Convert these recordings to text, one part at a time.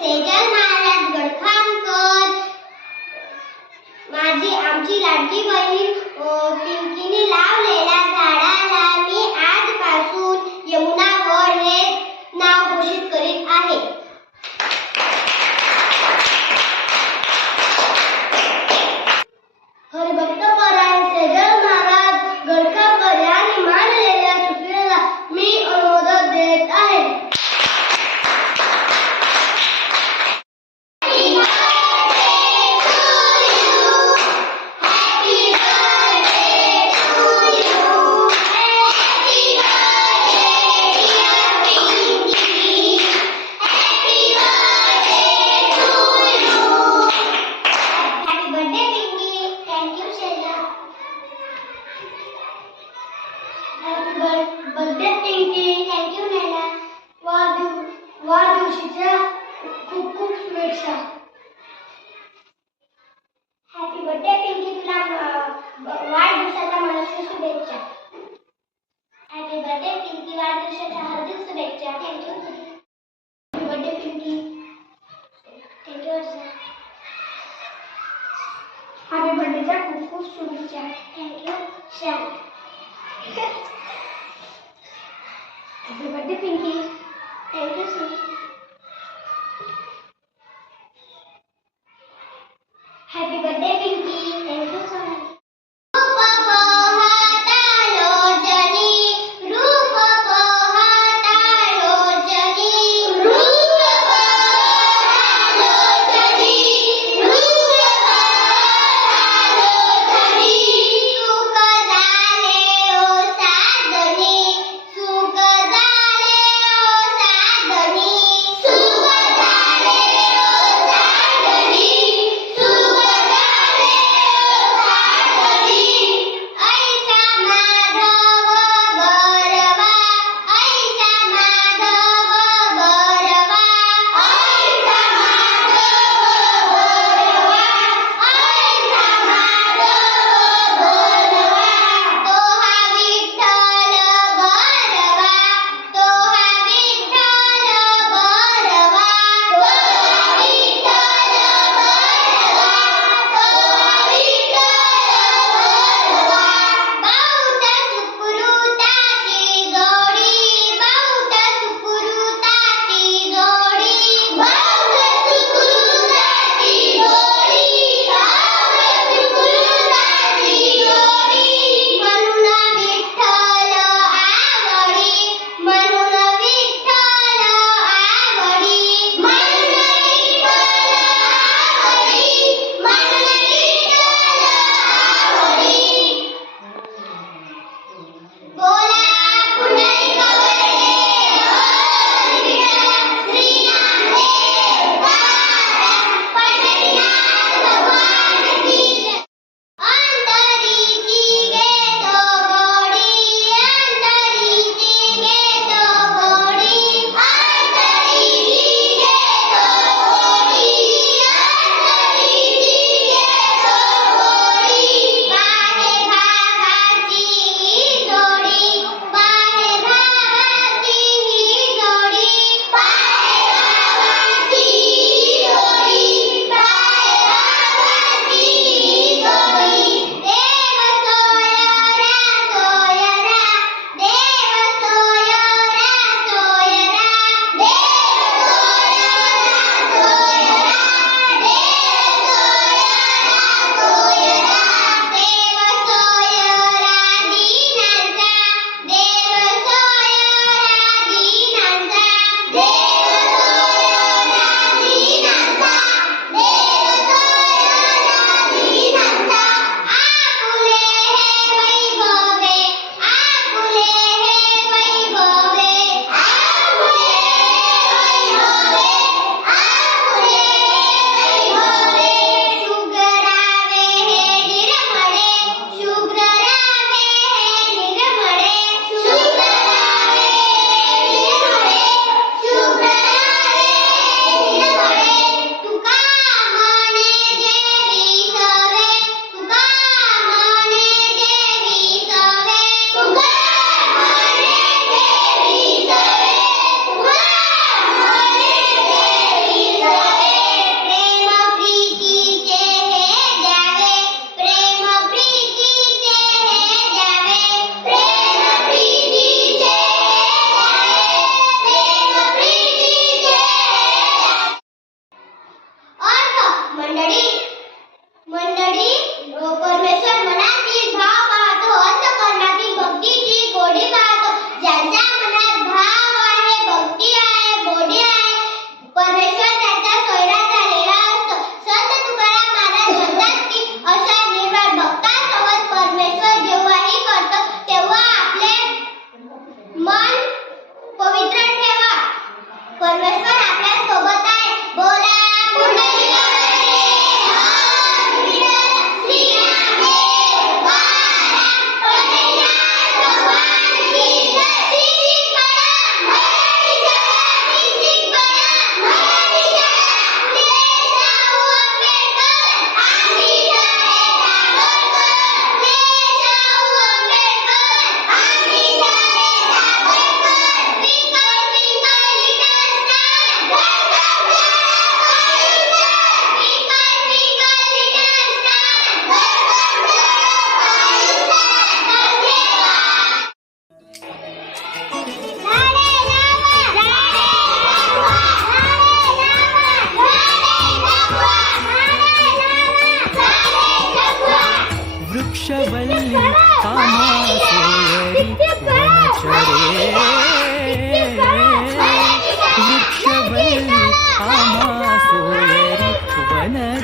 सेजल महाराज गडखांकर माझी आमची लाडकी बहीण पिंकीने लावलेला खूप हॅपी बर्थडे पिंकी तुला वाढदिवसाच्या मनस्वी शुभेच्छा. हॅपी बर्थडे पिंकी वाढदिवसाच्या हार्दिक शुभेच्छा. Thank you happy birthday Pinky. Thank you Varsha happy बर्थडेच्या खूप खूप शुभेच्छा. Thank you Shyam happy birthday Pinky. Thank you sweet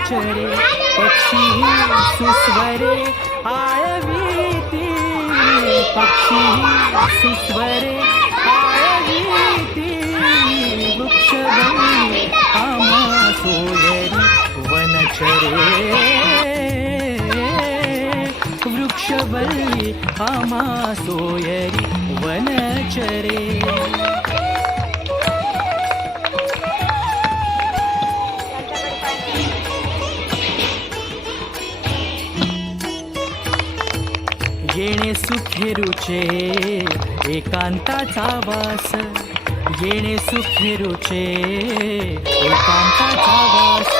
पक्षी सुस्वरे आळवीती पक्षी सुस्वरे आळवीती वृक्षवल्ली आम्हा सोयरी वनचरे। वृक्षवल्ली आम्हा सोयरी वनचरे। येणे सुखेरुचे एकांताचा वास. येणे सुखेरुचे एकांताचा वास.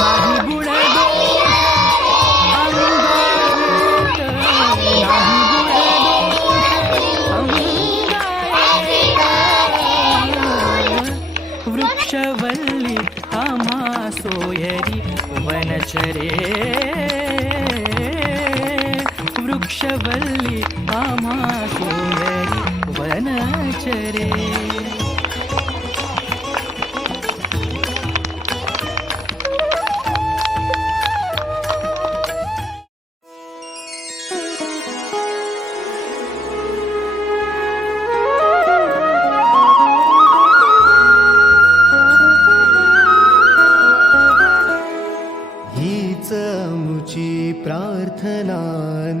नाही गुण वृक्षवल्ली आमा सोयरी वनचरे. वृक्षवल्ली आम्हा सोयरी वनचरे. हीच मुची प्रार्थनान